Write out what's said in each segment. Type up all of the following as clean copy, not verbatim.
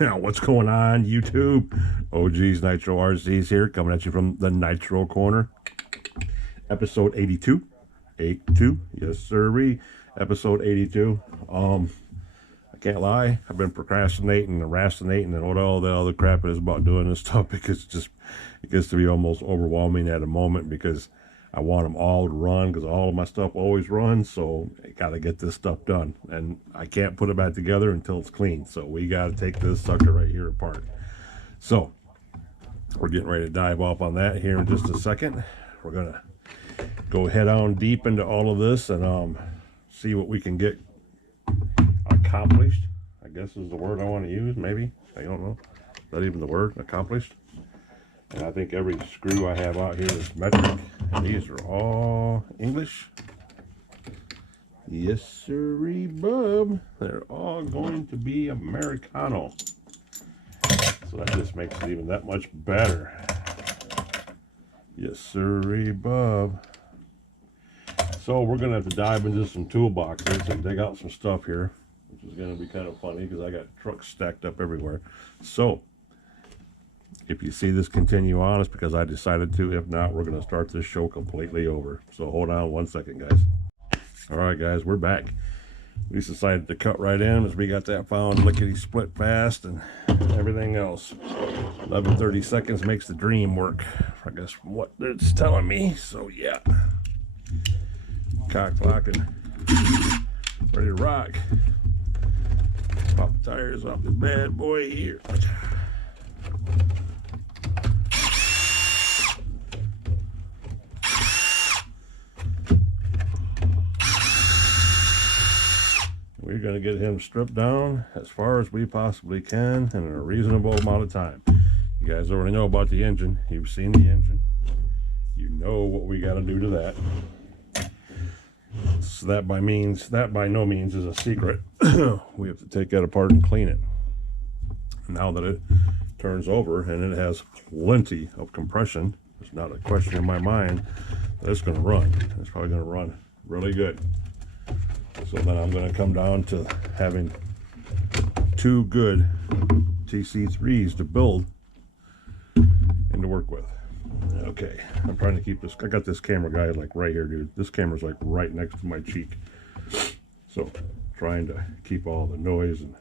Now, what's going on, YouTube? OG's Nitro RC's here, coming at you from the Nitro Corner. Episode 82. 82, yes sirree. Episode 82. I can't lie, I've been procrastinating and racinating and what all the other crap it is about doing this stuff, because it gets to be almost overwhelming at a moment, because I want them all to run, because all of my stuff always runs. So I got to get this stuff done, and I can't put it back together until it's clean. So we got to take this sucker right here apart. So we're getting ready to dive off on that here in just a second. We're gonna go head on deep into all of this and see what we can get accomplished, I guess is the word I want to use. Maybe, I don't know, is that even the word, accomplished? And I think every screw I have out here is metric, and these are all English. Yes sirree, bub. They're all going to be Americano, so that just makes it even that much better. Yes sirree, bub. So we're gonna have to dive into some toolboxes and dig out some stuff here, which is gonna be kind of funny because I got trucks stacked up everywhere. So if you see this continue on, it's because I decided to. If not, we're going to start this show completely over. So hold on one second, guys. All right, guys, we're back. We decided to cut right in as we got that found lickety split fast and everything else. 11:30 seconds makes the dream work, I guess, from what it's telling me. So yeah, cock blocking, ready to rock. Pop the tires off this bad boy here. We're going to get him stripped down as far as we possibly can in a reasonable amount of time. You guys already know about the engine. You've seen the engine. You know what we got to do to that. So that by no means is a secret. We have to take that apart and clean it. Now that it turns over and it has plenty of compression, there's not a question in my mind that it's going to run. It's probably going to run really good. So then I'm going to come down to having two good TC3s to build and to work with. Okay, I'm trying to keep this. I got this camera guy like right here, dude. This camera's like right next to my cheek. So trying to keep all the noise and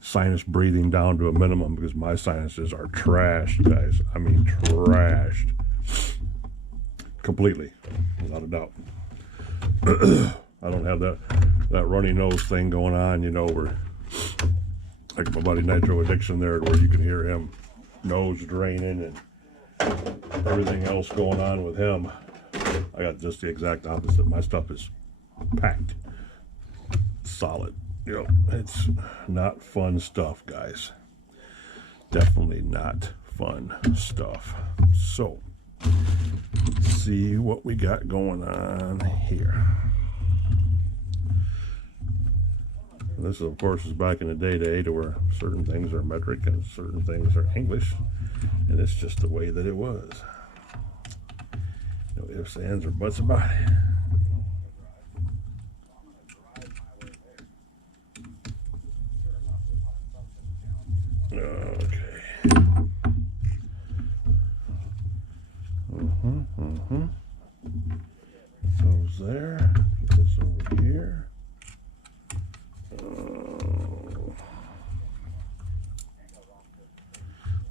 sinus breathing down to a minimum, because my sinuses are trashed, guys. I mean trashed. Completely, without a doubt. I don't have that runny nose thing going on, you know, where like my buddy Nitro Addiction there, where you can hear him nose draining and everything else going on with him. I got just the exact opposite. My stuff is packed, solid. You know, it's not fun stuff, guys. Definitely not fun stuff. So let's see what we got going on here. This, of course, is back in the day to where certain things are metric and certain things are English, and it's just the way that it was. No ifs, ands, or buts about it. Okay. Those there. Put this over here.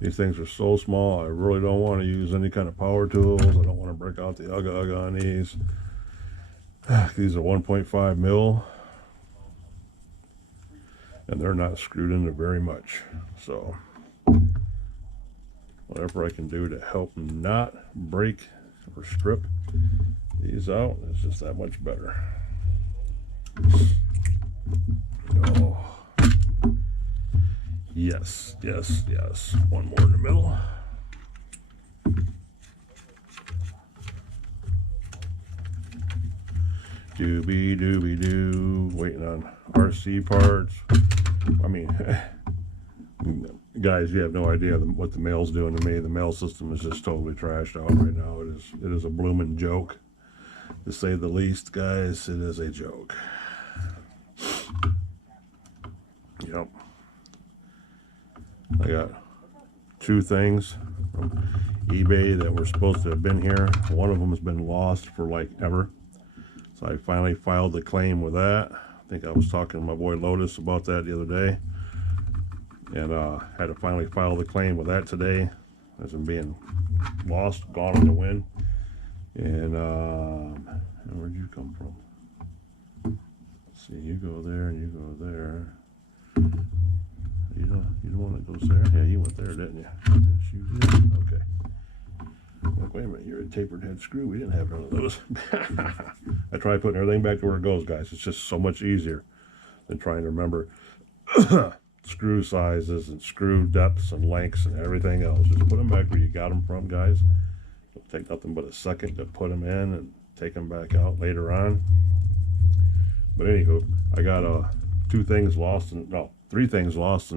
These things are so small, I really don't want to use any kind of power tools. I don't want to break out the ugga on these. These are 1.5 mil, and they're not screwed into very much. So whatever I can do to help not break or strip these out is just that much better. Oh. Yes, yes, yes. One more in the middle. Doobie doobie doo. Waiting on RC parts. I mean, guys, you have no idea what the mail's doing to me. The mail system is just totally trashed out right now. It is a blooming joke, to say the least, guys. It is a joke. Yep. I got 2 things from eBay that were supposed to have been here. One of them has been lost for like ever. So I finally filed the claim with that. I think I was talking to my boy Lotus about that the other day. And had to finally file the claim with that today, as in being lost, gone in the wind. And where'd you come from? Let's see, you go there and you go there. You don't want to go there? Yeah, you went there, didn't you? Yes, you did. Okay. Like, wait a minute, you're a tapered head screw. We didn't have none of those. I try putting everything back to where it goes, guys. It's just so much easier than trying to remember screw sizes and screw depths and lengths and everything else. Just put them back where you got them from, guys. It'll take nothing but a second to put them in and take them back out later on. But anywho, I got 3 things lost in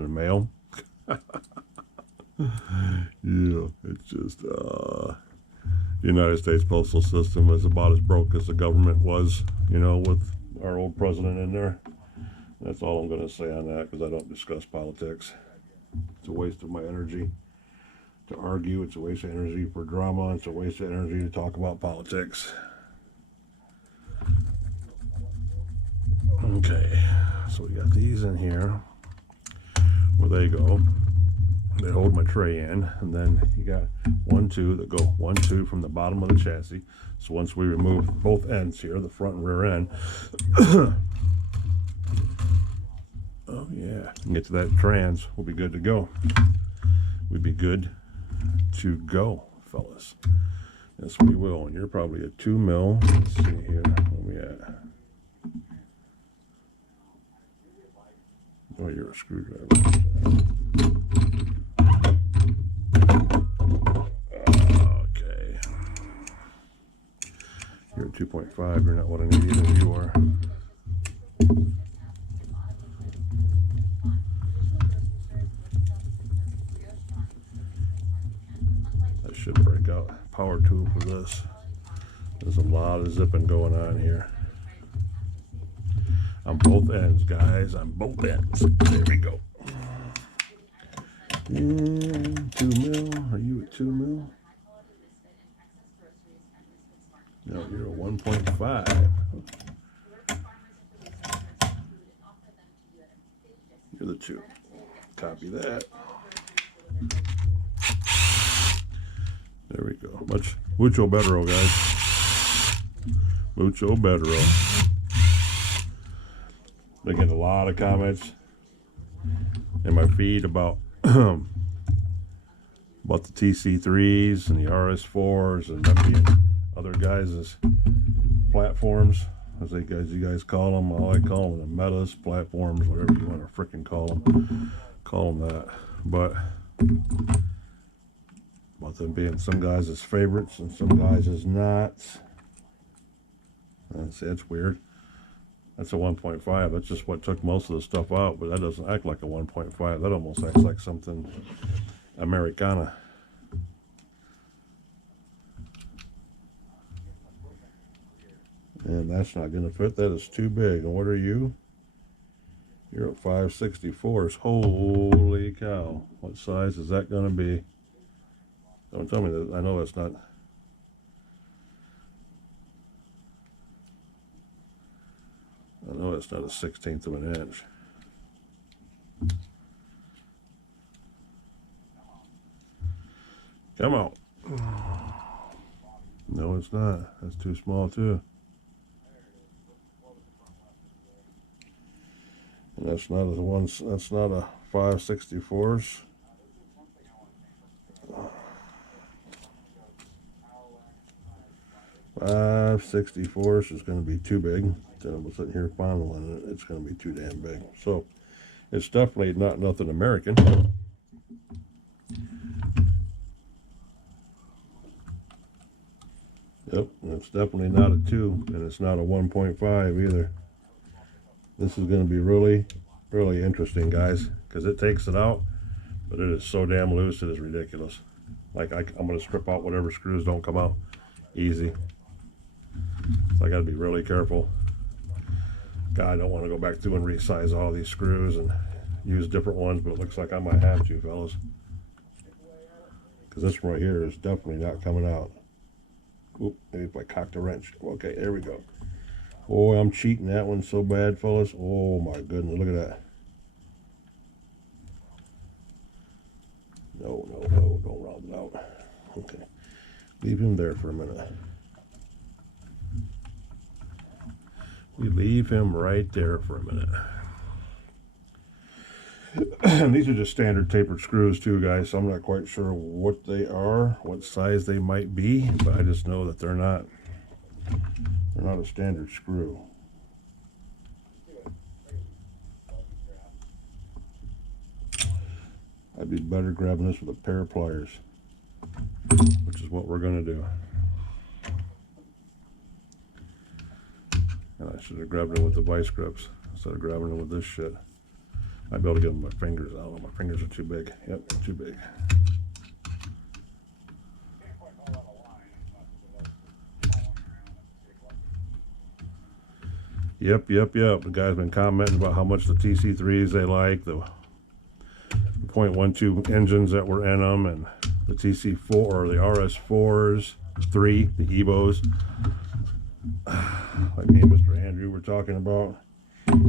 the mail. Yeah, it's just the United States Postal System is about as broke as the government was, you know, with our old president in there. That's all I'm going to say on that, because I don't discuss politics. It's a waste of my energy to argue. It's a waste of energy for drama. It's a waste of energy to talk about politics. Okay, so we got these in here. Where they go. They hold my tray in, and then you got 1, 2 that go 1, 2 from the bottom of the chassis. So once we remove both ends here, the front and rear end, oh yeah, get to that trans, we'll be good to go. We'd be good to go, fellas. Yes, we will. And you're probably a 2 mil. Let's see here. Where we at? Oh, you're a screwdriver. Okay. You're a 2.5. You're not what I need either. You are. That should break out. Power tool for this. There's a lot of zipping going on here. On both ends, guys. On both ends. There we go. And 2 mil. Are you at 2 mil? No, you're a 1.5. You're the 2. Copy that. There we go. Mucho better, guys. Mucho better. I get a lot of comments in my feed about the TC3s and the RS4s and them being other guys' platforms, as you guys call them. I like calling them metas, platforms, whatever you want to frickin' call them. Call them that. But about them being some guys' favorites and some guys' not. That's weird. That's a 1.5. That's just what took most of the stuff out, but that doesn't act like a 1.5. That almost acts like something Americana. And that's not going to fit. That is too big. And what are you? You're at 5/64. Holy cow. What size is that going to be? Don't tell me that. I know that's not. I know it's not a 1/16 of an inch. Come on. No, it's not. That's too small too. And that's not a one. That's not a 5/64. 5/64 is going to be too big. I'm sitting here fondling it. It's going to be too damn big. So it's definitely not nothing American. Yep, it's definitely not a 2, and it's not a 1.5 either. This is going to be really, really interesting, guys, because it takes it out, but it is so damn loose, it is ridiculous. Like, I'm going to strip out whatever screws don't come out easy. So I got to be really careful. God, I don't want to go back through and resize all these screws and use different ones, but it looks like I might have to, fellas. Because this one right here is definitely not coming out. Oop, maybe if I cocked a wrench. Okay, there we go. Oh, I'm cheating that one so bad, fellas. Oh my goodness, look at that. No, don't round it out. Okay, leave him there for a minute. We leave him right there for a minute. And these are just standard tapered screws too, guys, so I'm not quite sure what they are, what size they might be, but I just know that they're not a standard screw. I'd be better grabbing this with a pair of pliers, which is what we're going to do. And I should have grabbed it with the vice grips instead of grabbing it with this shit. I'd be able to get my fingers. I don't know, my fingers are too big. Yep, too big. Yep. The guy's been commenting about how much the TC3s they like, the 0.12 engines that were in them, and the TC4 or the RS4s, 3, the Evos. Like me and Mr. Andrew were talking about.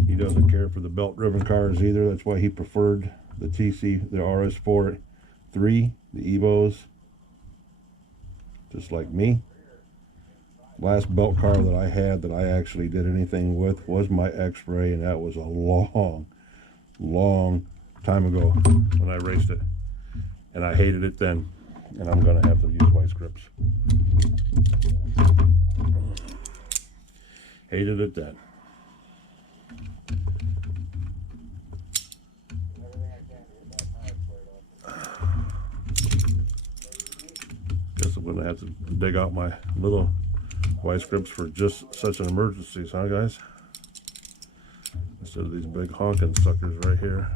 He doesn't care for the belt-driven cars either. That's why he preferred the the RS4 3, the Evos. Just like me. Last belt car that I had that I actually did anything with was my X-Ray, and that was a long time ago when I raced it. And I hated it then, and I'm going to have to use vice grips. Hated it then. Guess I'm going to have to dig out my little vice grips for just such an emergency, huh, guys? Instead of these big honking suckers right here.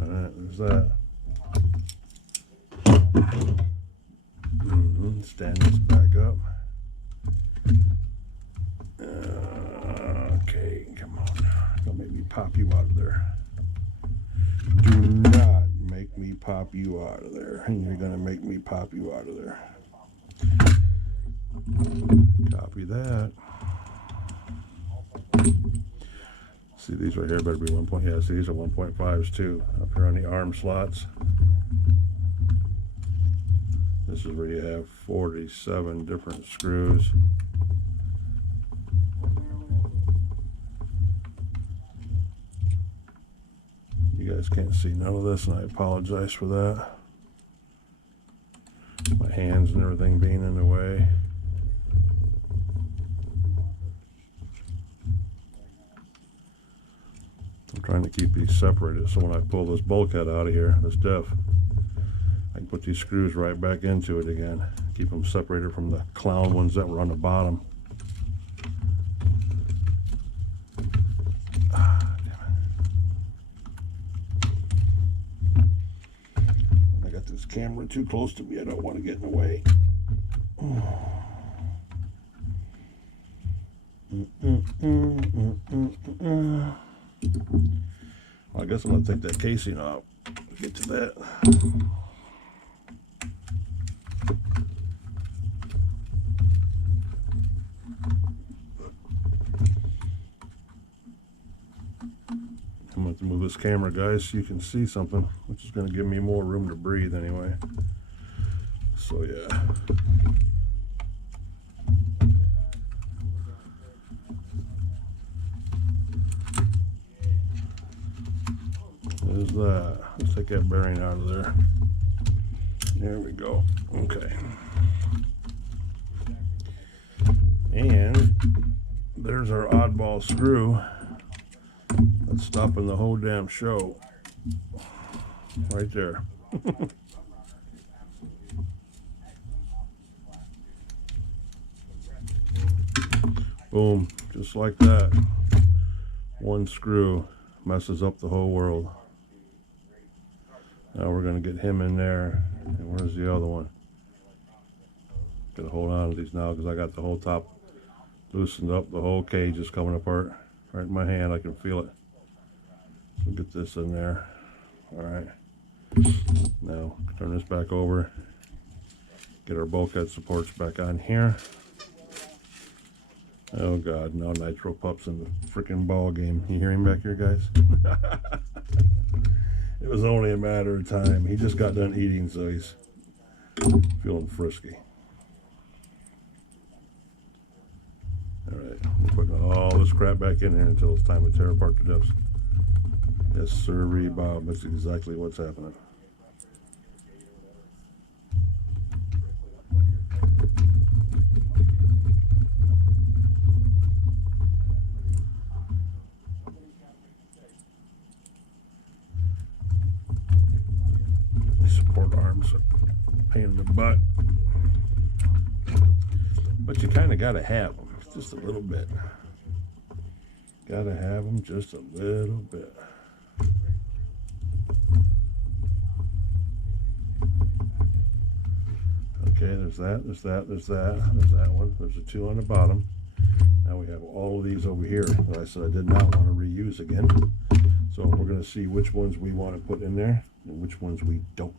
Alright, there's that. Stand this back up. Okay, come on. Don't make me pop you out of there. Do not make me pop you out of there. You're going to make me pop you out of there. Copy that. See, these right here better be 1 point. Yeah, see, these are 1.5s too. Up here on the arm slots. This is where you have 47 different screws. You guys can't see none of this, and I apologize for that. My hands and everything being in the way. I'm trying to keep these separated so when I pull this bulkhead out of here, this diff, I can put these screws right back into it again. Keep them separated from the clown ones that were on the bottom. Ah, damn it. I got this camera too close to me. I don't want to get in the way. Well, I guess I'm going to take that casing off. Get to that. I'm going to move this camera, guys, so you can see something, which is going to give me more room to breathe anyway. So, yeah. There's that. Let's take that bearing out of there. There we go. Okay. And there's our oddball screw that's stopping the whole damn show. Right there. Boom. Just like that. One screw messes up the whole world. Now we're going to get him in there. And where's the other one? Gotta hold on to these now because I got the whole top loosened up. The whole cage is coming apart. right in my hand. I can feel it. So get this in there. All right. Now turn this back over. Get our bulkhead supports back on here. Oh God, now Nitro Pup's in the freaking ball game. You hear him back here, guys? It was only a matter of time. He just got done eating, so he's feeling frisky. All right, we're putting all this crap back in here until it's time to tear apart the dips. Yes, sirree, Bob. That's exactly what's happening. Support arms are a pain in the butt, but you kind of got to have them just a little bit. Got to have them just a little bit. Okay, there's that, there's that, there's that, there's that one. There's the two on the bottom. Now we have all of these over here that I said I did not want to reuse again. So we're going to see which ones we want to put in there and which ones we don't,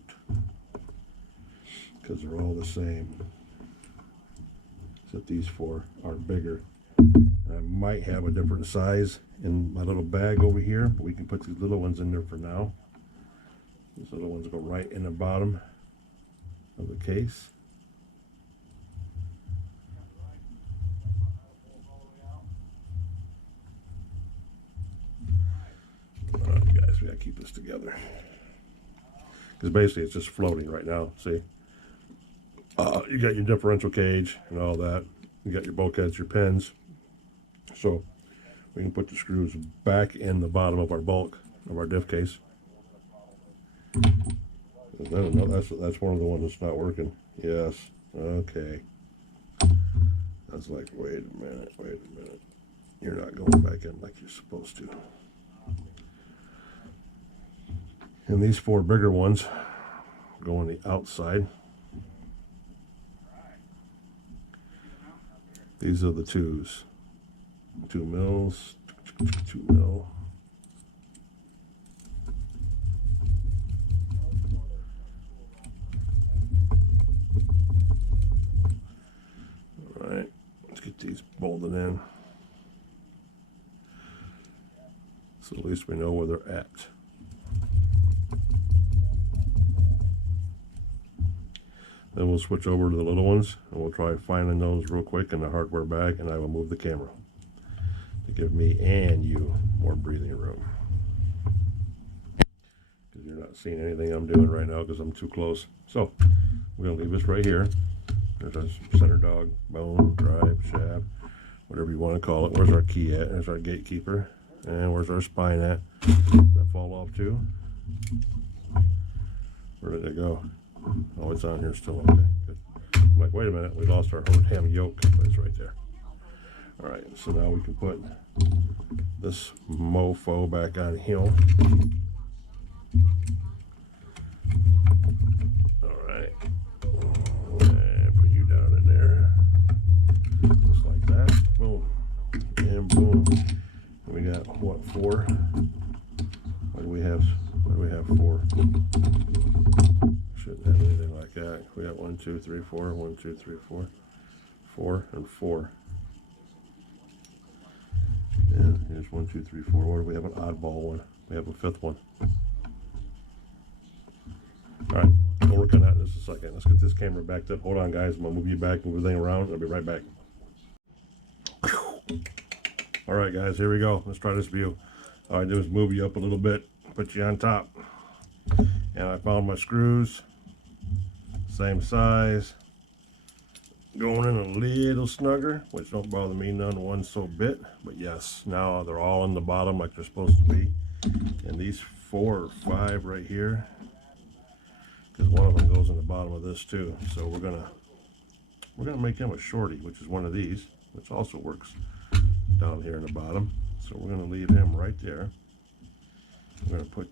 because they're all the same, except these four are bigger. I might have a different size in my little bag over here, but we can put these little ones in there for now. These little ones go right in the bottom of the case. All right, guys, we gotta keep this together, because basically it's just floating right now. See, you got your differential cage and all that. You got your bulkheads, your pins. So we can put the screws back in the bottom of our bulk of our diff case. No, that's one of the ones that's not working. Yes. Okay. That's like, wait a minute. You're not going back in like you're supposed to. And these four bigger ones go on the outside. These are the twos. 2 mils, 2 mil. All right, let's get these bolted in, so at least we know where they're at. Then we'll switch over to the little ones, and we'll try finding those real quick in the hardware bag, and I will move the camera to give me and you more breathing room, because you're not seeing anything I'm doing right now because I'm too close. So we're going to leave this right here. There's our center dog, bone, drive, shaft, whatever you want to call it. Where's our key at? There's our gatekeeper. And where's our spine at? Did that fall off too? Where did it go? Oh, it's on here still. Okay, good. I'm like, wait a minute, we lost our ham yoke, but it's right there. All right, so now we can put this mofo back on here. All right, and put you down in there, just like that. Boom, and boom. And we got what, 4? Why do we have 4? Shouldn't have anything like that. We got 1, 2, 3, 4. 1, 2, 3, 4. 4 and 4. And here's 1, 2, 3, 4. What do we have? An oddball one. We have a 5th one. All right, we'll work on that in just a second. Let's get this camera backed up. Hold on, guys. I'm gonna move you back, move everything around. I'll be right back. All right, guys, here we go. Let's try this view. All I do is move you up a little bit, put you on top, and I found my screws, same size, going in a little snugger, which don't bother me none one so bit. But yes, now they're all in the bottom like they're supposed to be. And these 4 or 5 right here, because one of them goes in the bottom of this too. So we're gonna make him a shorty, which is one of these, which also works down here in the bottom. So we're gonna leave him right there. We're gonna put,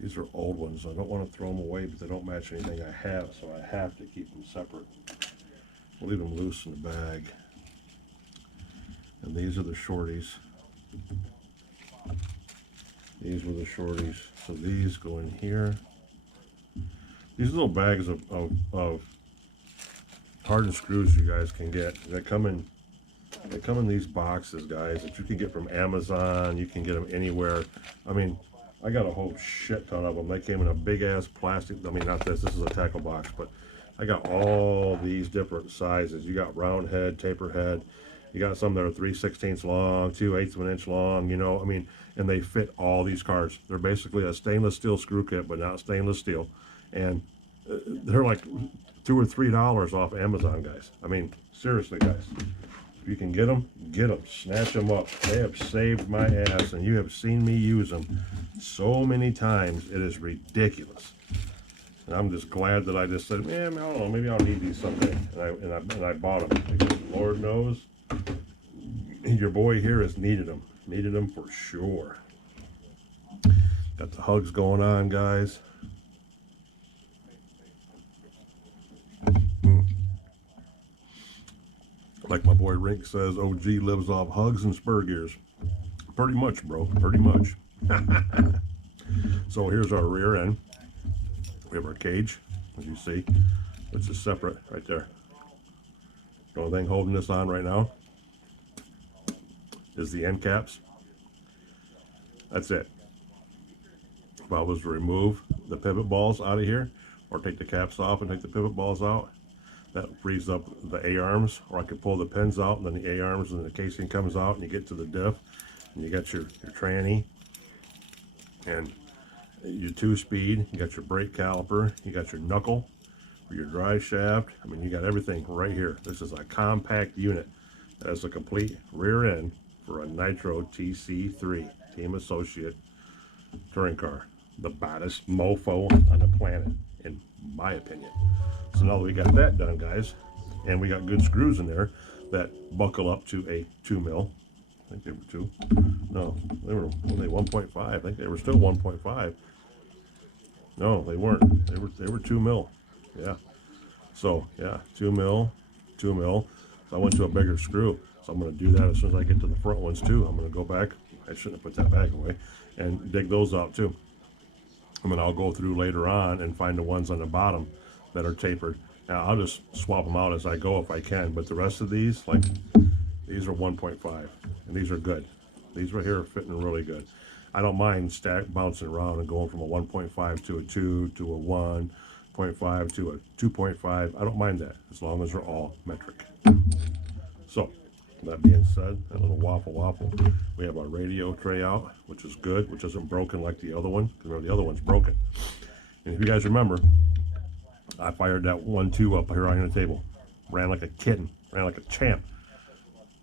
these are old ones. I don't want to throw them away, but they don't match anything I have, so I have to keep them separate. We'll leave them loose in the bag. And these are the shorties. These were the shorties. So these go in here. These little bags of hardened screws you guys can get. They come in these boxes, guys, that you can get from Amazon. You can get them anywhere. I mean, I got a whole shit ton of them. They came in a big ass plastic. I mean, not this. This is a tackle box, but I got all these different sizes. You got round head, taper head. You got some that are 3/16 long, 2/8 of an inch long. You know, I mean, and they fit all these cars. They're basically a stainless steel screw kit, but not stainless steel, and they're like $2 or $3 off Amazon, guys. I mean, seriously, guys. If you can get them, snatch them up. They have saved my ass, and you have seen me use them so many times. It is ridiculous. And I'm just glad that I just said, man, I don't know, maybe I'll need these someday. And I bought them because Lord knows your boy here has needed them for sure. Got the hugs going on, guys. Like my boy Rink says, OG lives off hugs and spur gears. Pretty much, bro. Pretty much. So here's our rear end. We have our cage, as you see, which is separate right there. The only thing holding this on right now is the end caps. That's it. If I was to remove the pivot balls out of here, or take the caps off and take the pivot balls out, that frees up the A-arms, or I could pull the pins out and then the A-arms and the casing comes out and you get to the diff and you got your tranny and your 2-speed, you got your brake caliper, you got your knuckle for your drive shaft. I mean, you got everything right here. This is a compact unit that has a complete rear end for a Nitro TC3 Team Associate touring car. The baddest mofo on the planet, in my opinion. So now that we got that done, guys, and we got good screws in there that buckle up to a 2 mil. I think they were 2. No, they were 1.5. I think they were still 1.5. No, they weren't. They were 2 mil. Yeah. So yeah, 2 mil, 2 mil. So I went to a bigger screw. So I'm going to do that as soon as I get to the front ones too. I'm going to go back. I shouldn't have put that bag away, and dig those out too. I mean, I'll go through later on and find the ones on the bottom that are tapered. Now I'll just swap them out as I go if I can, but the rest of these, like these are 1.5, and these are good. These right here are fitting really good. I don't mind bouncing around and going from a 1.5 to a 2 to a 1.5 to a 2.5. I don't mind that as long as they're all metric. So that being said, that little waffle, we have our radio tray out, which is good, which isn't broken like the other one, because remember the other one's broken. And if you guys remember, I fired that 1-2 up here on the table. Ran like a kitten, ran like a champ.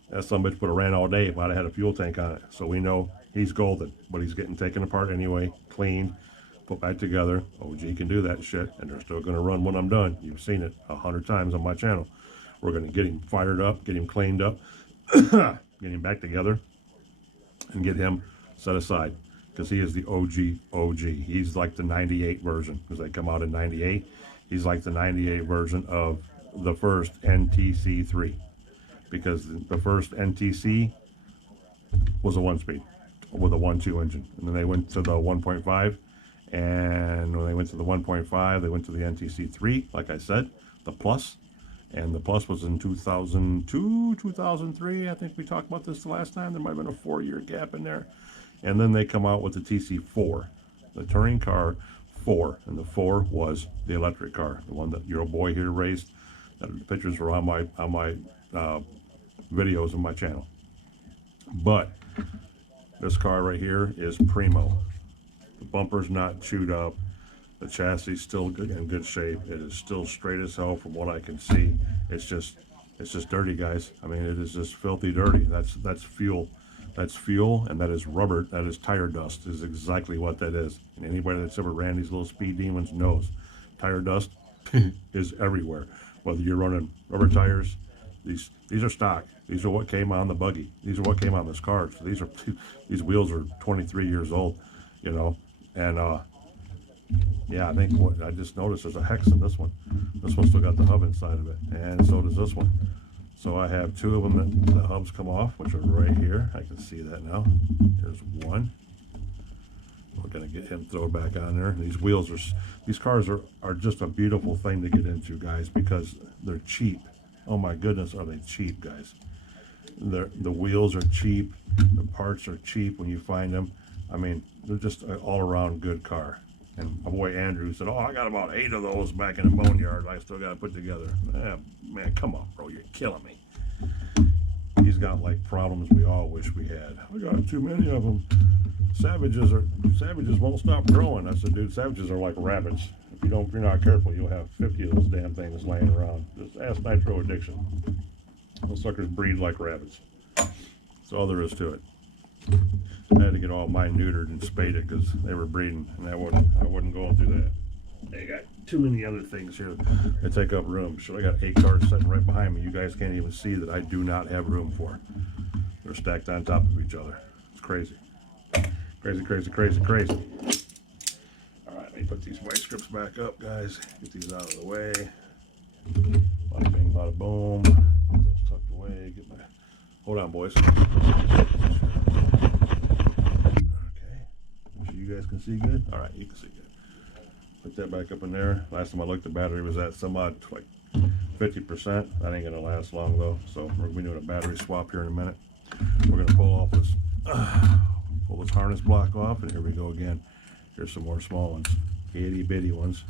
That son of a bitch would have ran all day if I'd have had a fuel tank on it. So we know he's golden, but he's getting taken apart anyway, cleaned, put back together. OG can do that shit, and they're still going to run when I'm done. You've seen it 100 times on my channel. We're going to get him fired up, get him cleaned up, get him back together, and get him set aside, because he is the OG. He's like the 98 version, because they come out in 98. He's like the 98 version of the first NTC3, because the first NTC was a 1-speed with a 1.2 engine, and then they went to the 1.5, and when they went to the 1.5, they went to the NTC3, like I said, the Plus, and the Plus was in 2002, 2003. I think we talked about this the last time. There might have been a 4-year gap in there, and then they come out with the TC4, the touring car 4, and the 4 was the electric car, the one that your boy here raced. The pictures are on my videos on my channel. But this car right here is primo. The bumper's not chewed up. The chassis is still in good shape. It is still straight as hell from what I can see. It's just dirty, guys. I mean, it is just filthy dirty. That's fuel. That's fuel, and that is rubber. That is tire dust. Is exactly what that is. And anybody that's ever ran these little speed demons knows tire dust is everywhere. Whether you're running rubber tires, these are stock. These are what came on the buggy. These are what came on this car. So these wheels are 23 years old, you know. And yeah, I think what I just noticed there's a hex in this one. This one still got the hub inside of it, and so does this one. So I have two of them that the hubs come off, which are right here. I can see that now. Here's one. We're gonna get him thrown back on there. These wheels are, these cars are just a beautiful thing to get into, guys, because they're cheap. Oh my goodness, are they cheap, guys? The wheels are cheap, the parts are cheap when you find them. I mean, they're just an all-around good car. And my boy Andrew said, "Oh, I got about 8 of those back in the boneyard. I still got to put together." Man, come on, bro, you're killing me. He's got like problems we all wish we had. I got too many of them. Savages won't stop growing. I said, dude, savages are like rabbits. If you're not careful, you'll have 50 of those damn things laying around. Just ask Nitro Addiction. Those suckers breed like rabbits. That's all there is to it. I had to get all mine neutered and spaded because they were breeding, and I wasn't going through that. They got too many other things here that take up room. So I got 8 cars sitting right behind me. You guys can't even see that I do not have room for. They're stacked on top of each other. It's crazy. Crazy, crazy, crazy, crazy. All right, let me put these white strips back up, guys. Get these out of the way. Bada bing, bada boom. Get those tucked away. Get my. Hold on, boys. Okay. Make sure you guys can see good. All right, you can see good. Put that back up in there. Last time I looked, the battery was at some odd like 50%. That ain't gonna last long though. So we're gonna be doing a battery swap here in a minute. We're gonna pull off this. Pull this harness block off, and here we go again. Here's some more small ones, itty bitty ones,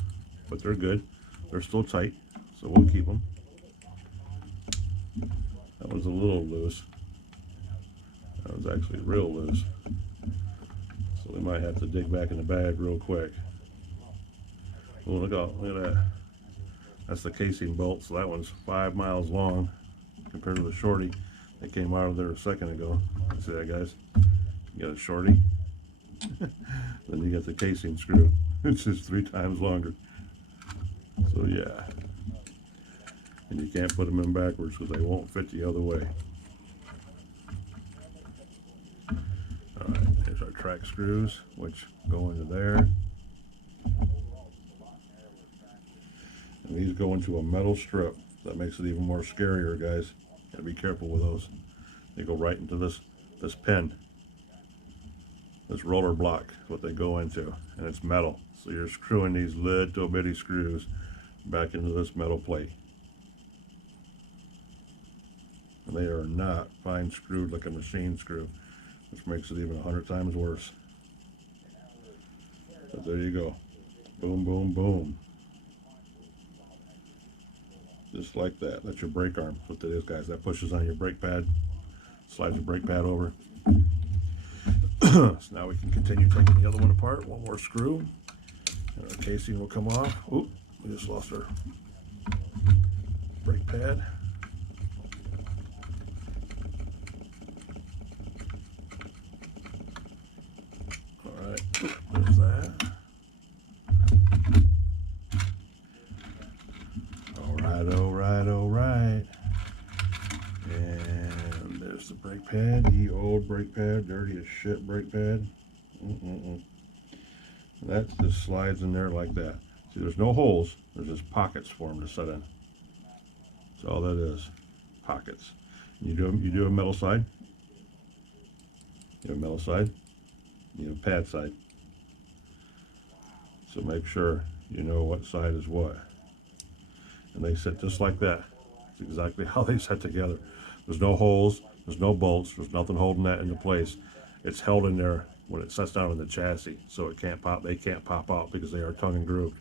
but they're good. They're still tight, so we'll keep them. That was a little loose. That was actually real loose. So we might have to dig back in the bag real quick. Oh, look at that. That's the casing bolt, so that one's 5 miles long compared to the shorty that came out of there a second ago. See that, guys? You got a shorty, then you got the casing screw. It's just 3 times longer. So yeah, and you can't put them in backwards because they won't fit the other way. All right, here's our track screws, which go into there. And these go into a metal strip. That makes it even more scarier, guys. Gotta be careful with those. They go right into this pin. This roller block is what they go into, and it's metal. So you're screwing these little bitty screws back into this metal plate. And they are not fine screwed like a machine screw, which makes it even 100 times worse. But there you go. Boom, boom, boom. Just like that. That's your brake arm. That's what that is, guys. That pushes on your brake pad, slides your brake pad over. So now we can continue taking the other one apart. One more screw, and our casing will come off. Oop, we just lost our brake pad. All right, there's that. All right, all right, all right. And there's the brake pad, the old brake pad, dirty as shit brake pad. That just slides in there like that. See, there's no holes, there's just pockets for them to set in. That's all that is, pockets. You do a metal side, you have a metal side, you have a pad side. So make sure you know what side is what. And they sit just like that. That's exactly how they set together. There's no holes, there's no bolts, there's nothing holding that into place. It's held in there when it sets down in the chassis, so it can't pop. They can't pop out because they are tongue and grooved.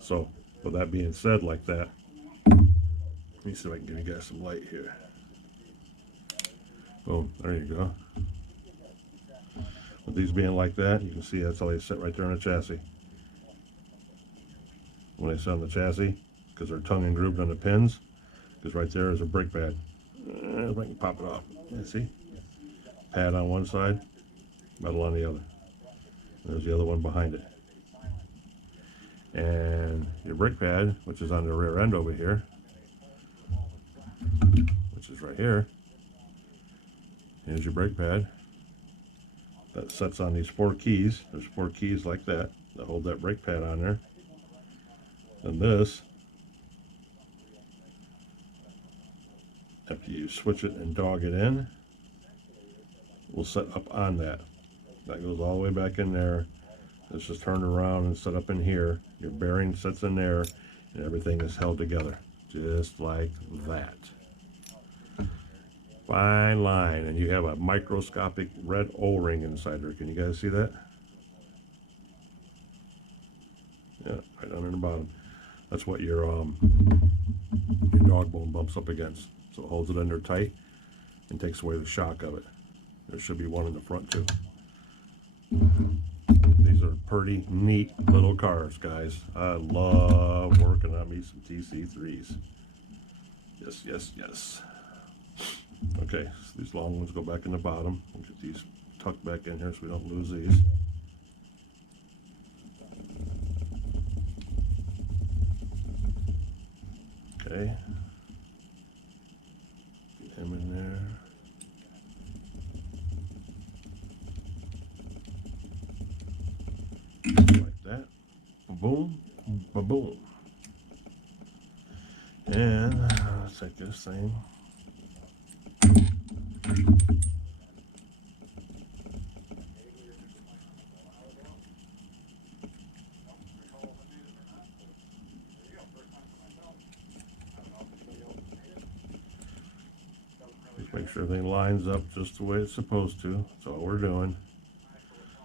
So with that being said, like that, let me see if I can give you guys some light here. Boom, there you go. With these being like that, you can see that's how they sit right there on the chassis. When they sit on the chassis, because they're tongue and grooved on the pins, because right there is a brake pad. If I can pop it off. Yeah, see? Pad on one side, metal on the other. There's the other one behind it. And your brake pad, which is on the rear end over here, which is right here. Here's your brake pad. That sets on these 4 keys. There's 4 keys like that hold that brake pad on there. And this After you switch it and dog it in, we'll set up on that. That goes all the way back in there. It's just turned around and set up in here. Your bearing sits in there, and everything is held together, just like that. Fine line, and you have a microscopic red O-ring inside there. Can you guys see that? Yeah, right down in the bottom. That's what your dog bone bumps up against. So it holds it in there tight and takes away the shock of it. There should be one in the front too. These are pretty neat little cars, guys. I love working on me some TC3s. Yes, yes, yes. Okay, so these long ones go back in the bottom. We'll get these tucked back in here so we don't lose these. Okay. Get him in there. Like that. Ba-boom, ba-boom. And let's take this thing. Just make sure everything lines up just the way it's supposed to. That's all we're doing.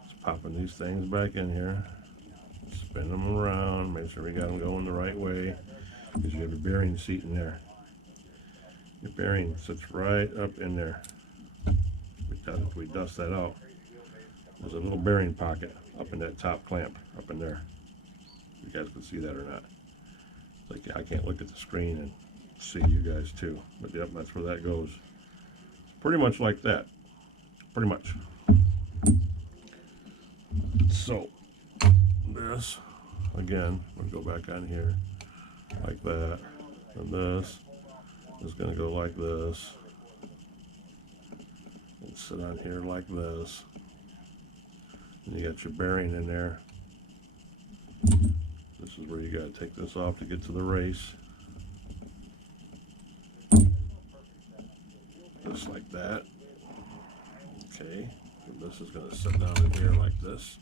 Just popping these things back in here. Spin them around. Make sure we got them going the right way. Because you have a bearing seat in there. Your bearing sits right up in there. We dust that out. There's a little bearing pocket up in that top clamp, up in there. You guys can see that or not. It's like I can't look at the screen and see you guys too. But yep, that's where that goes. It's pretty much like that. Pretty much. So, this, again, we'll go back on here like that. And this is going to go like this. And sit on here like this. And you got your bearing in there. This is where you got to take this off to get to the race. Just like that. Okay. And this is going to sit down in here like this.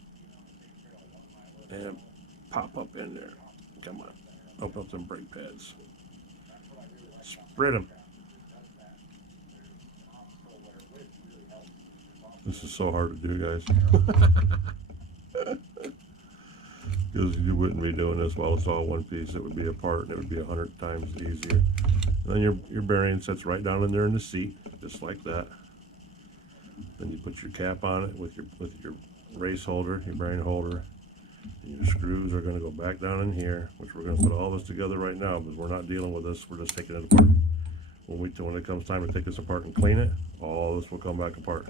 And pop up in there. Come on. Open up them brake pads. Spread them. This is so hard to do, guys. Because you wouldn't be doing this while it's all one piece. It would be apart and it would be 100 times easier. And then your bearing sits right down in there in the seat, just like that. Then you put your cap on it with your race holder, your bearing holder. And your screws are going to go back down in here, which we're going to put all this together right now, because we're not dealing with this. We're just taking it apart. When it comes time to take this apart and clean it, all this will come back apart.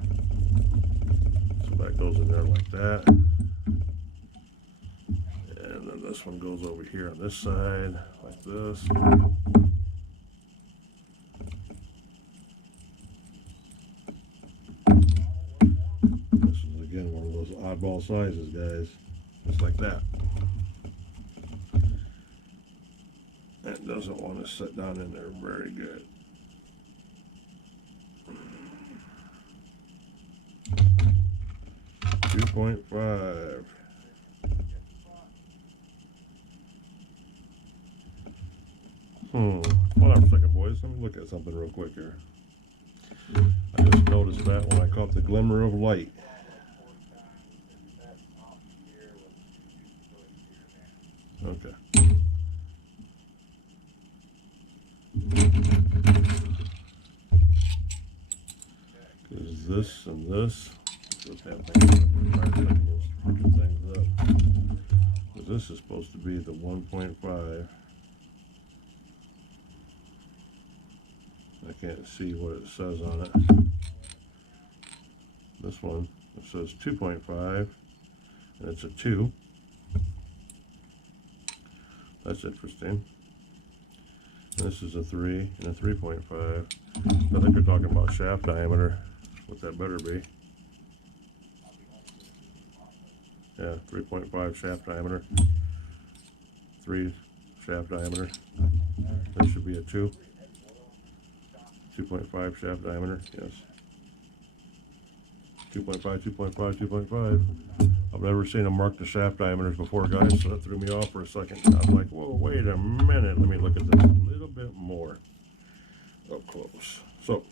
So that goes in there like that. And then this one goes over here on this side, like this. This is, again, one of those oddball sizes, guys. Just like that. That doesn't want to sit down in there very good. .5. Hold on a second, boys. Let me look at something real quick here. I just noticed that when I caught the glimmer of light. Okay. Because this and this, just have things up. Because this is supposed to be the 1.5. I can't see what it says on it. This one, it says 2.5, and it's a 2. That's interesting. This is a 3 and a 3.5. I think they're talking about shaft diameter. What that better be. Yeah, 3.5 shaft diameter. 3 shaft diameter. This should be a 2. 2.5 shaft diameter, yes. 2.5, 2.5, 2.5. I've never seen them mark the shaft diameters before, guys, so that threw me off for a second. I'm like, whoa, wait a minute. Let me look at this a little bit more up close. So,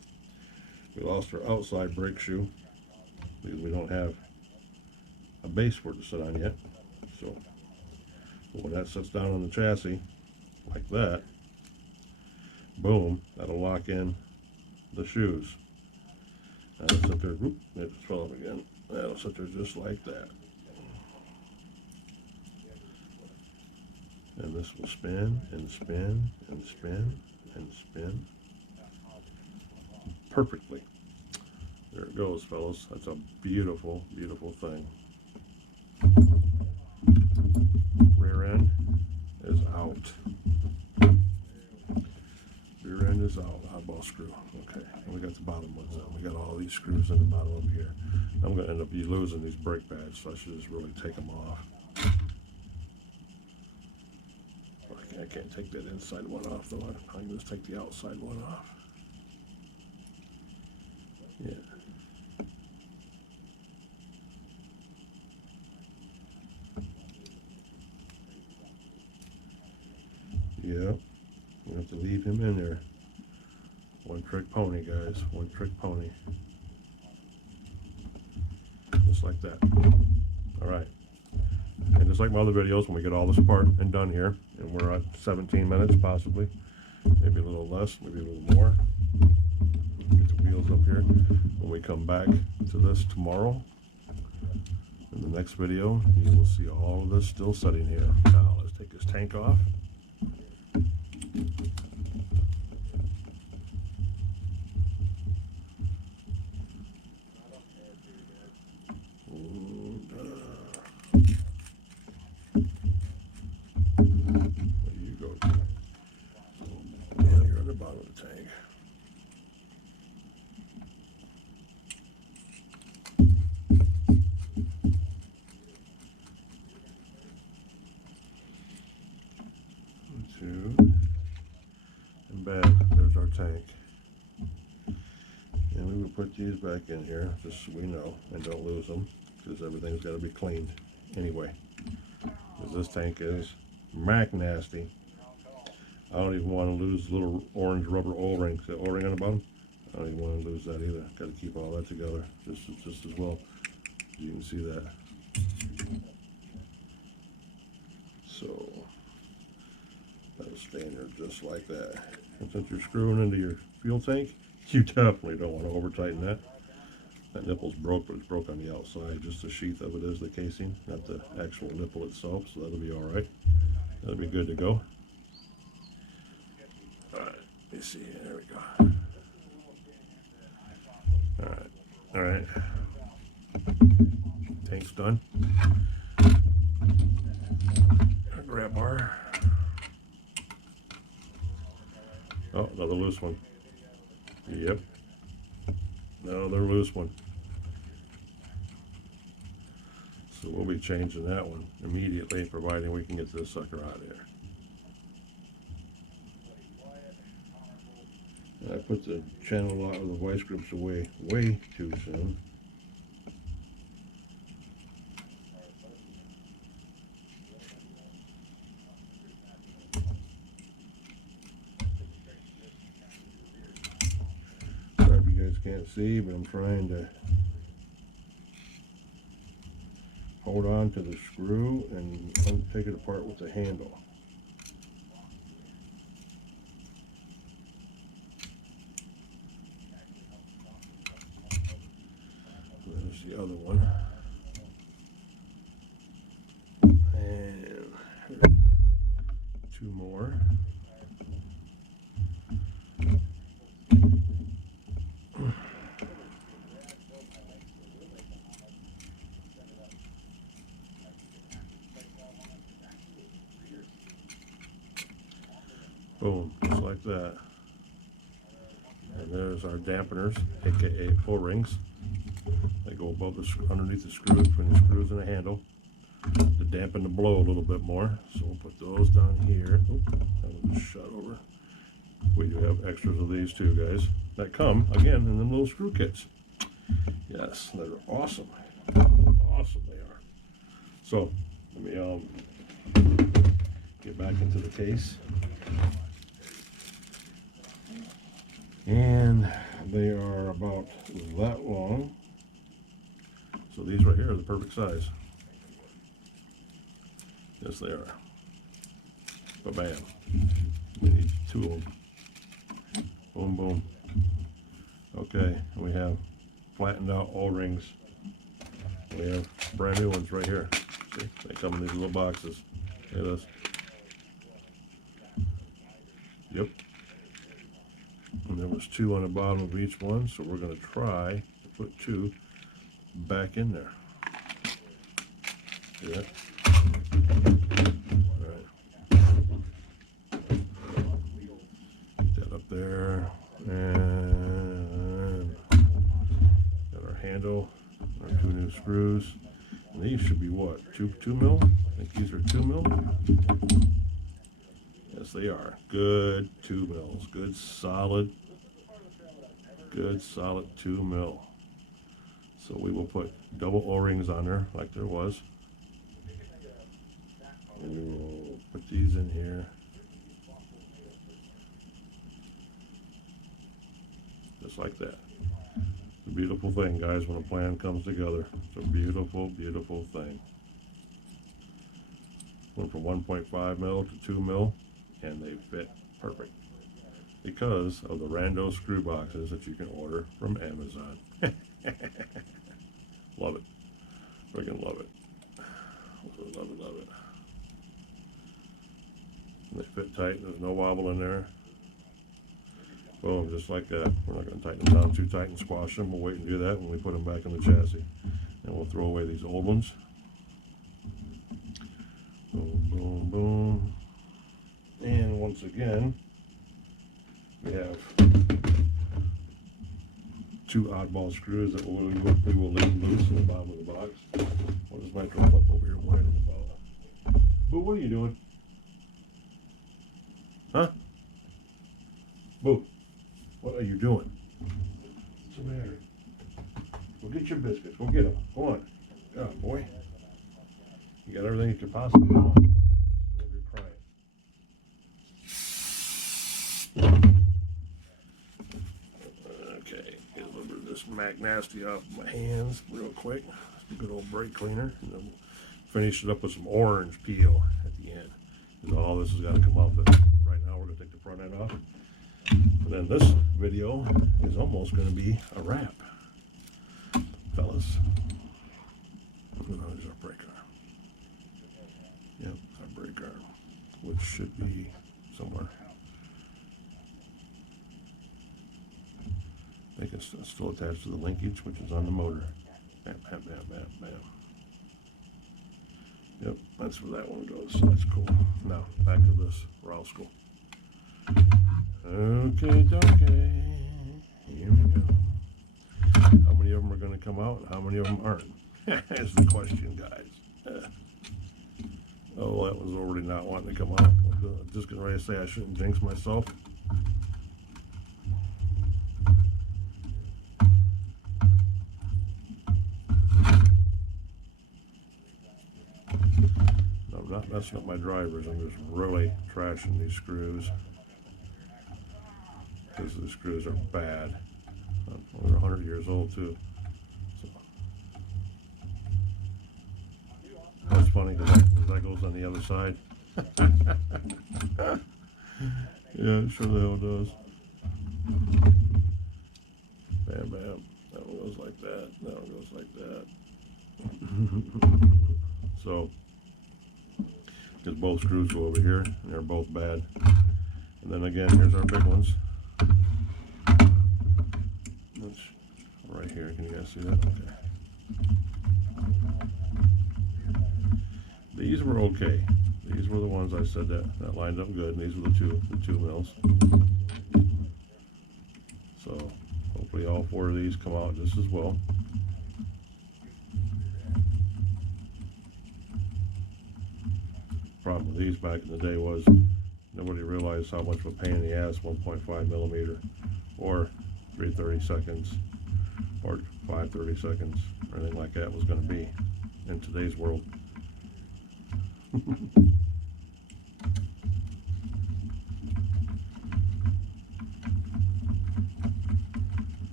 we lost our outside brake shoe because we don't have a base for it to sit on yet. So, when that sits down on the chassis, like that, boom, that'll lock in the shoes. That'll sit there, whoop, it fell up again. That'll sit there just like that. And this will spin and spin and spin and spin perfectly. There it goes, fellas. That's a beautiful, beautiful thing. Rear end is out. Rear end is out. Eyeball screw. Okay. And we got the bottom ones in. We got all these screws in the bottom over here. I'm going to end up losing these brake pads, so I should just really take them off. I can't take that inside one off, though. I can just take the outside one off. Yeah. Yeah. We have to leave him in there. One trick pony, guys. One trick pony. Just like that. All right. And just like my other videos, when we get all this apart and done here, and we're at 17 minutes possibly, maybe a little less, maybe a little more. Get the wheels up here. When we come back to this tomorrow, in the next video, you will see all of this still sitting here. Now let's take this tank off. And back, there's our tank. And we will put these back in here, just so we know, and don't lose them, because everything's got to be cleaned anyway. Because this tank is mac nasty. I don't even want to lose the little orange rubber O-ring. The O-ring on the bottom, I don't even want to lose that either. Got to keep all that together, just as well. You can see that. So that'll stay in there just like that. And since you're screwing into your fuel tank, you definitely don't want to over tighten that. That nipple's broke, but it's broke on the outside. Just the sheath of it is the casing, not the actual nipple itself. So that'll be all right. That'll be good to go. All right, let me see. There we go. All right. Tank's done. Grab bar. Oh, another loose one. Yep. Another loose one. So we'll be changing that one immediately, providing we can get this sucker out of here. And I put the channel lock of the vice grips away way too soon. Can't see, but I'm trying to hold on to the screw and take it apart with the handle. There's the other one. And two more. Boom, just like that. And there's our dampeners, aka O-rings. They go above the underneath the screws, between the screws and the handle, to dampen the blow a little bit more. So we'll put those down here. Oh, that one just shut over. We do have extras of these too, guys, that come again in them little screw kits. Yes, they're awesome. Awesome they are. So let me get back into the case. And they are about that long. So these right here are the perfect size. Yes, they are. Ba-bam. We need two of them. Boom, boom. Okay, we have flattened out O-rings. We have brand new ones right here. See, they come in these little boxes. Look at this. Yep. And there was 2 on the bottom of each one, so we're going to try to put 2 back in there. See that? All right. Put that up there, and got our handle, our 2 new screws. And these should be what? 2 mil? I think these are 2 mil. Yes, they are. Good 2 mils. Good solid 2 mil. So we will put double O-rings on there like there was. And we will put these in here. Just like that. It's a beautiful thing, guys, when a plan comes together. It's a beautiful, beautiful thing. Went from 1.5 mil to 2 mil, and they fit perfect because of the rando screw boxes that you can order from Amazon. Love it. Freaking love it. Love it, love it. And they fit tight. There's no wobble in there. Boom, just like that. We're not going to tighten them down too tight and squash them. We'll wait and do that when we put them back in the chassis. And we'll throw away these old ones. Boom, boom, boom. And once again, we have 2 oddball screws that we will leave loose in the bottom of the box. What is Nitro up over here whining about? Boo, what are you doing? Huh? Boo, what are you doing? What's the matter? Go get your biscuits. Go get them. Go on. Go on, boy. You got everything you could possibly want. You're crying. Okay, get a little bit of this Mac Nasty off my hands real quick. A good old brake cleaner. And then we'll finish it up with some orange peel at the end. Because all this has got to come off. But right now we're going to take the front end off. And then this video is almost going to be a wrap. Fellas. There's our brake arm. Yep, our brake arm. Which should be somewhere. I think it's still attached to the linkage, which is on the motor. Bam, bam, bam, bam, bam. Yep, that's where that one goes. So that's cool. Now, back to this rascal. Okay, here we go. How many of them are going to come out and how many of them aren't? That's the question, guys. Oh, that was already not wanting to come out. I'm just getting ready to say I shouldn't jinx myself. I'm not messing up my drivers. I'm just really trashing these screws. Because the screws are bad. They're 100 years old too. So. That's funny because that goes on the other side. Yeah, it sure the hell does. Bam, bam. That one goes like that. That one goes like that. So, because both screws go over here, and they're both bad. And then again, here's our big ones. That's right here. Can you guys see that? Okay. These were okay. These were the ones I said that lined up good. And these were the two mils. So hopefully all 4 of these come out just as well. Problem with these back in the day was Nobody realized how much of a pain in the ass 1.5 millimeter or 3/30 seconds or 5/30 seconds or anything like that was going to be in today's world.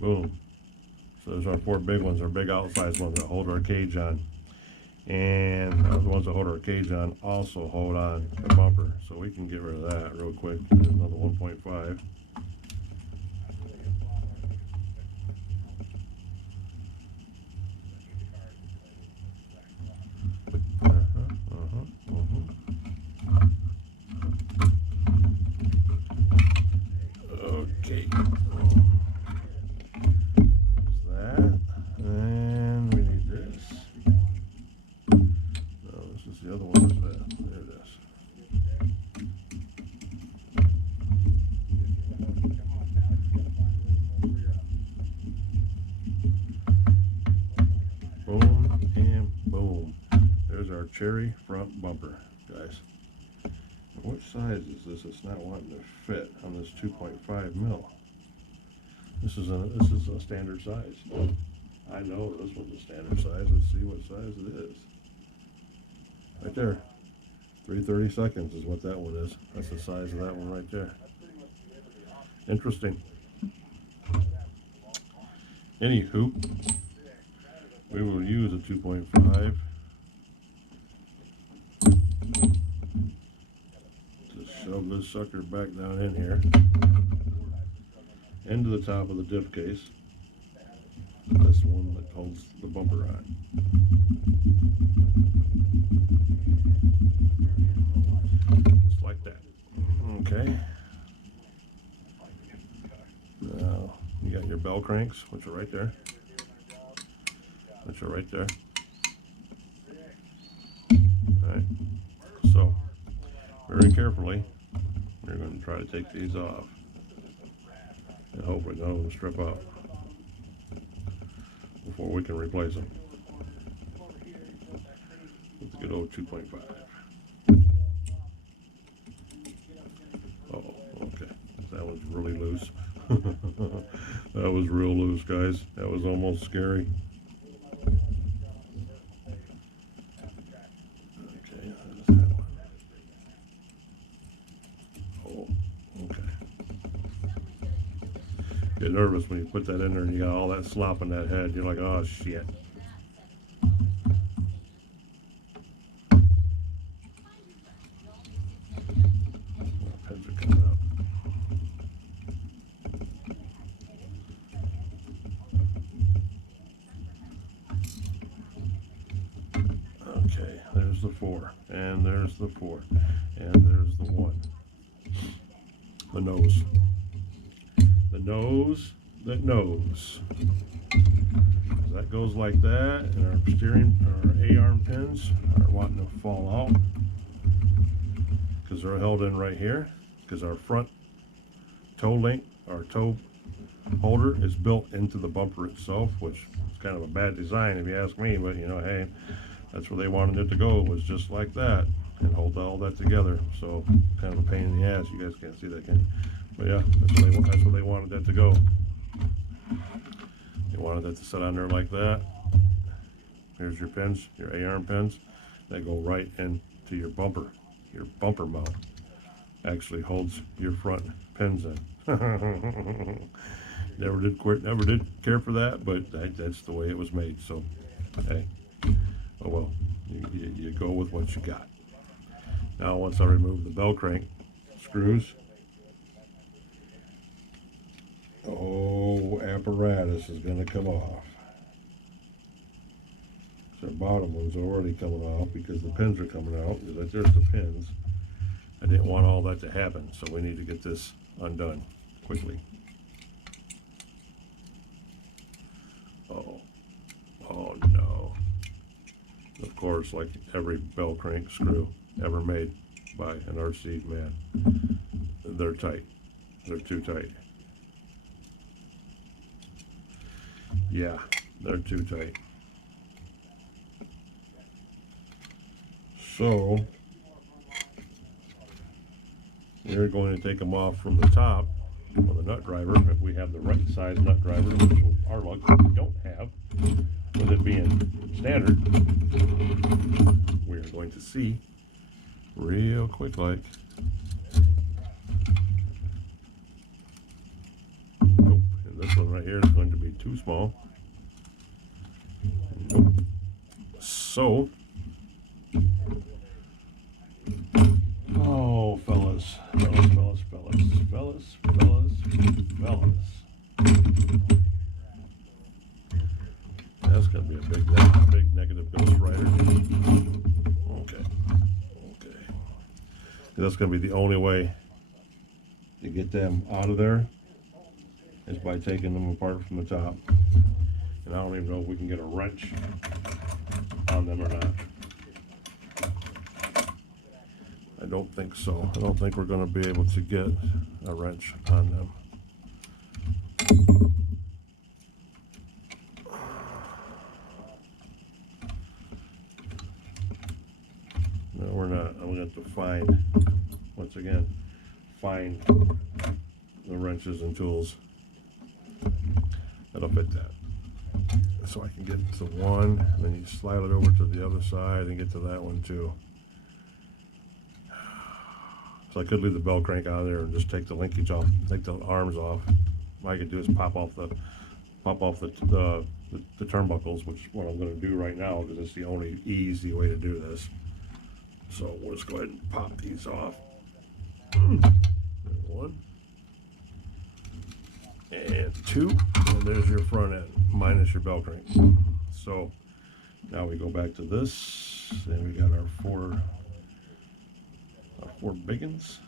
Boom. So there's our 4 big ones, our big outsized ones that hold our cage on. And the ones that hold our cage on also hold on the bumper. So we can get rid of that real quick. There's another 1.5. Okay. There's that. And we need this. No, this is the other one. Where's that? There it is. Boom and boom. There's our cherry front bumper, guys. What size is this? It's not wanting to fit on this 2.5 mil. This is a standard size. I know this one's a standard size. Let's see what size it is. Right there. 3/30 seconds is what that one is. That's the size of that one right there. Interesting. Anywho, we will use a 2.5 to shove this sucker back down in here into the top of the diff case. This one that holds the bumper on. Just like that. Okay. Now you got your bell cranks, which are right there. Alright. So very carefully we're going to try to take these off. And hopefully none of them strip out before we can replace them with the good old 2.5. Oh, okay. That was really loose. That was real loose, guys. That was almost scary. Okay, there's that one. Oh, okay. Get nervous when you put that in there and you got all that slop in that head. You're like, oh shit. Heads are coming out. Okay, there's the 4, and there's the 4, and there's the 1. The nose. The nose that knows. That goes like that, and our A-arm pins are wanting to fall out because they're held in right here, because our front toe link, our toe holder is built into the bumper itself, which is kind of a bad design if you ask me, but you know, hey, that's where they wanted it to go, was just like that, and hold all that together. So kind of a pain in the ass. You guys can't see that, can you? But yeah, that's where they wanted that to go. They wanted that to sit on there like that. Here's your pins, your A-arm pins. They go right into your bumper. Your bumper mount actually holds your front pins in. Never did care for that, but that's the way it was made. So, hey, oh well, you go with what you got. Now, once I remove the bell crank screws, the whole apparatus is going to come off. So the bottom one's already coming off because the pins are coming out. There's the pins. I didn't want all that to happen, so we need to get this undone quickly. Oh no. Of course, like every bell crank screw ever made by an RC man, they're tight. They're too tight. Yeah, they're too tight. So we're going to take them off from the top with a nut driver if we have the right size nut driver, which our luck we don't have. With it being standard, we're going to see real quick like. Nope, and this one right here is going to be too small. Nope. So, oh, fellas. That's gonna be a big negative Ghost Rider. Okay. That's gonna be the only way to get them out of there is by taking them apart from the top. And I don't even know if we can get a wrench on them or not. I don't think so. I don't think we're going to be able to get a wrench on them. No, we're not. I'm going to have to find, once again, find the wrenches and tools that'll fit that. So I can get to one, and then you slide it over to the other side and get to that one too. So I could leave the bell crank on there and just take the linkage off, take the arms off. What I could do is pop off the turnbuckles, which is what I'm going to do right now because it's the only easy way to do this. So we'll just go ahead and pop these off. One and two, and there's your front end minus your bell crank. So now we go back to this, and we got our four biggins.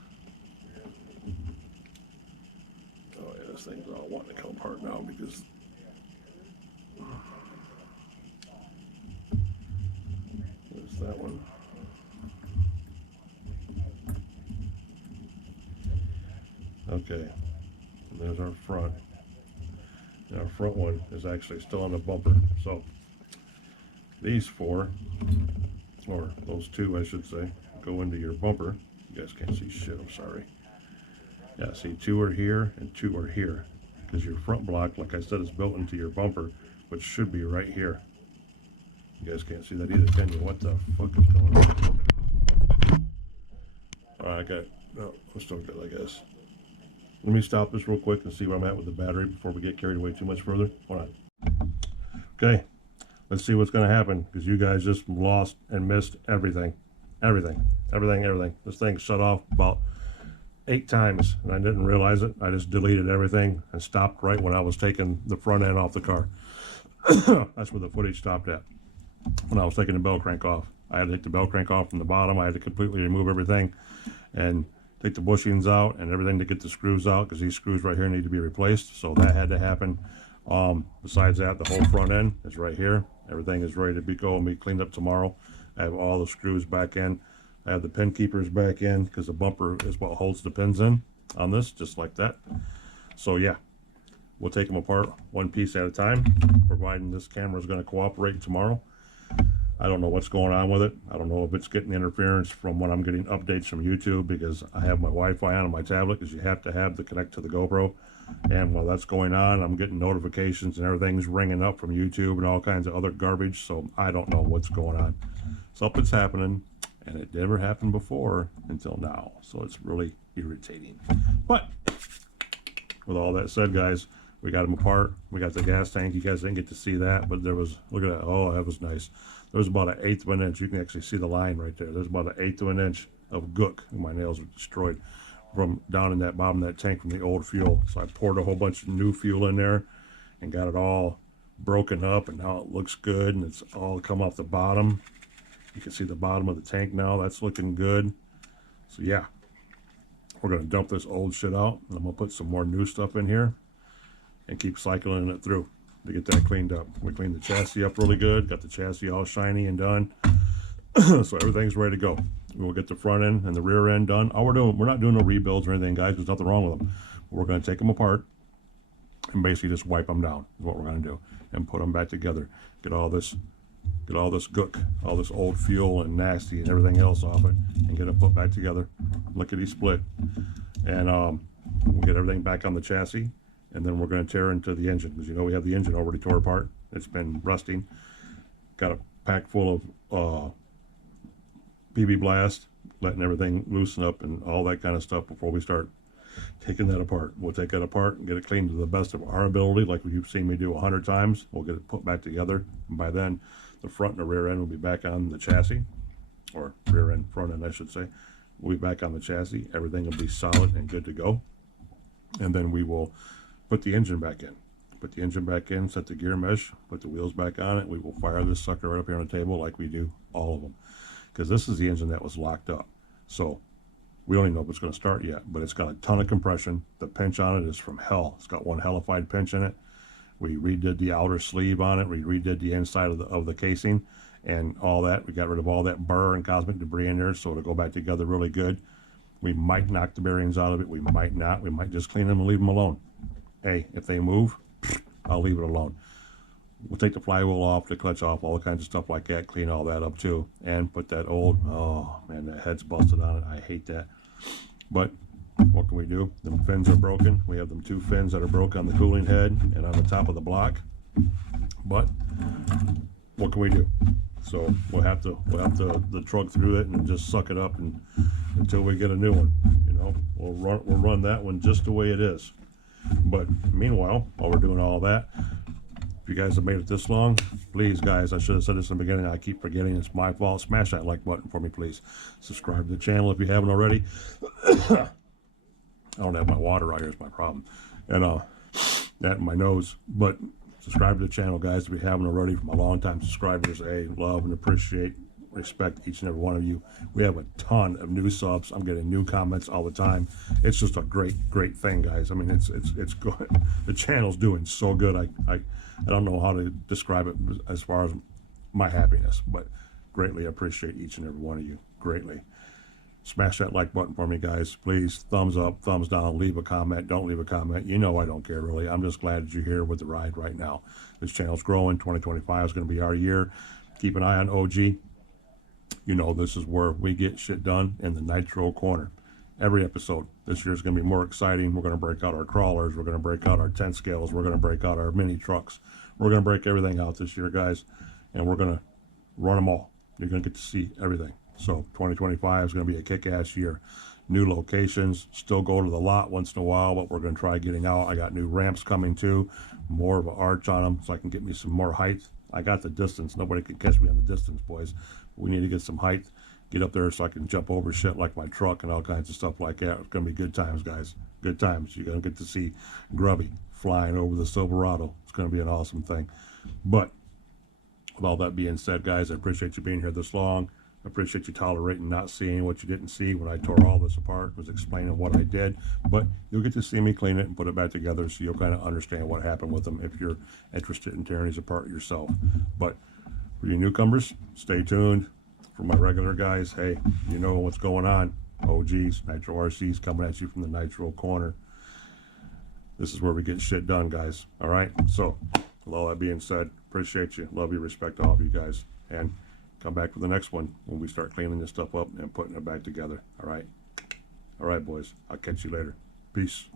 Oh yeah, this thing's all wanting to come apart now because there's that one. Okay, and there's our front. And our front one is actually still on the bumper. So these four, or those two I should say, go into your bumper. You guys can't see shit, I'm sorry. Yeah, see, two are here and two are here. Because your front block, like I said, is built into your bumper, which should be right here. You guys can't see that either, can you? What the fuck is going on? Alright, no, we're still good, I guess. Let me stop this real quick and see where I'm at with the battery before we get carried away too much further. Hold on. Okay, let's see what's going to happen because you guys just lost and missed everything. Everything. This thing shut off about 8 times and I didn't realize it. I just deleted everything and stopped right when I was taking the front end off the car. That's where the footage stopped at. When I was taking the bell crank off. I had to take the bell crank off from the bottom. I had to completely remove everything and take the bushings out and everything to get the screws out because these screws right here need to be replaced. So that had to happen. Besides that, the whole front end is right here. Everything is ready to go and be cleaned up tomorrow. I have all the screws back in. I have the pin keepers back in because the bumper is what holds the pins in on this, just like that. So yeah, we'll take them apart one piece at a time, providing this camera is going to cooperate tomorrow. I don't know what's going on with it. I don't know if it's getting interference from when I'm getting updates from YouTube because I have my Wi-Fi on my tablet because you have to have the connect to the GoPro. And while that's going on, I'm getting notifications and everything's ringing up from YouTube and all kinds of other garbage. So I don't know what's going on. Something's happening and it never happened before until now. So it's really irritating. But with all that said, guys, we got them apart. We got the gas tank. You guys didn't get to see that, but there was, look at that. Oh, that was nice. There was about 1/8 of an inch. You can actually see the line right there. There's about 1/8 of an inch of gook. My nails were destroyed from down in that bottom of that tank from the old fuel. So I poured a whole bunch of new fuel in there and got it all broken up, and now it looks good and it's all come off the bottom. You can see the bottom of the tank now. That's looking good. So yeah, we're gonna dump this old shit out and I'm gonna put some more new stuff in here and keep cycling it through to get that cleaned up. We cleaned the chassis up really good, got the chassis all shiny and done. So everything's ready to go. We'll get the front end and the rear end done. All we're not doing no rebuilds or anything, guys. There's nothing wrong with them. We're going to take them apart and basically just wipe them down is what we're going to do and put them back together. Get all this get all this gook, all this old fuel and nasty and everything else off it, and get it put back together, lickety split. And we'll get everything back on the chassis, and then we're going to tear into the engine, because you know we have the engine already tore apart. It's been rusting. Got a pack full of BB blast, letting everything loosen up and all that kind of stuff before we start taking that apart. We'll take that apart and get it cleaned to the best of our ability, like you've seen me do 100 times. We'll get it put back together, and by then the front and the rear end will be back on the chassis, or rear end, front end I should say. We'll be back on the chassis. Everything will be solid and good to go. And then we will put the engine back in. Put the engine back in, set the gear mesh, put the wheels back on it. We will fire this sucker right up here on the table like we do all of them, because this is the engine that was locked up. So we don't even know if it's going to start yet, but it's got a ton of compression. The pinch on it is from hell. It's got one hellified pinch in it. We redid the outer sleeve on it. We redid the inside of the casing and all that. We got rid of all that burr and cosmic debris in there, so it'll go back together really good. We might knock the bearings out of it. We might not. We might just clean them and leave them alone. Hey, if they move, I'll leave it alone. We'll take the flywheel off, the clutch off, all kinds of stuff like that, clean all that up too, and put that old, oh man, that head's busted on it. I hate that. But what can we do? Them fins are broken. We have them 2 fins that are broke on the cooling head and on the top of the block. But what can we do? So we'll have to the truck through it and just suck it up and until we get a new one. You know, we'll run that one just the way it is. But meanwhile, while we're doing all that, if you guys have made it this long, please guys, I should have said this in the beginning, I keep forgetting, it's my fault. Smash that like button for me, please. Subscribe to the channel if you haven't already. I don't have my water right here, is my problem. And that in my nose. But subscribe to the channel, guys, if you haven't already. For my longtime subscribers, hey, love and appreciate, respect each and every one of you. We have a ton of new subs. I'm getting new comments all the time. It's just a great thing, guys. I mean, it's good. The channel's doing so good. I don't know how to describe it as far as my happiness, but greatly appreciate each and every one of you. Greatly. Smash that like button for me, guys. Please, thumbs up, thumbs down, leave a comment. Don't leave a comment. You know I don't care, really. I'm just glad that you're here with the ride right now. This channel's growing. 2025 is going to be our year. Keep an eye on OG. You know, this is where we get shit done in the Nitro corner. Every episode. This year's going to be more exciting. We're going to break out our crawlers. We're going to break out our 10 scales. We're going to break out our mini trucks. We're going to break everything out this year, guys. And we're going to run them all. You're going to get to see everything. So 2025 is going to be a kick-ass year. New locations. Still go to the lot once in a while, but we're going to try getting out. I got new ramps coming too. More of an arch on them so I can get me some more height. I got the distance. Nobody can catch me on the distance, boys. We need to get some height. Get up there so I can jump over shit like my truck and all kinds of stuff like that. It's going to be good times, guys. Good times. You're going to get to see Grubby flying over the Silverado. It's going to be an awesome thing. But with all that being said, guys, I appreciate you being here this long. I appreciate you tolerating not seeing what you didn't see when I tore all this apart, was explaining what I did. But you'll get to see me clean it and put it back together so you'll kind of understand what happened with them if you're interested in tearing these apart yourself. But for you newcomers, stay tuned. For my regular guys, hey, you know what's going on. OGs, Nitro RCs coming at you from the Nitro corner. This is where we get shit done, guys. All right? So, with all that being said, appreciate you. Love you. Respect all of you guys. And come back for the next one when we start cleaning this stuff up and putting it back together. All right? All right, boys. I'll catch you later. Peace.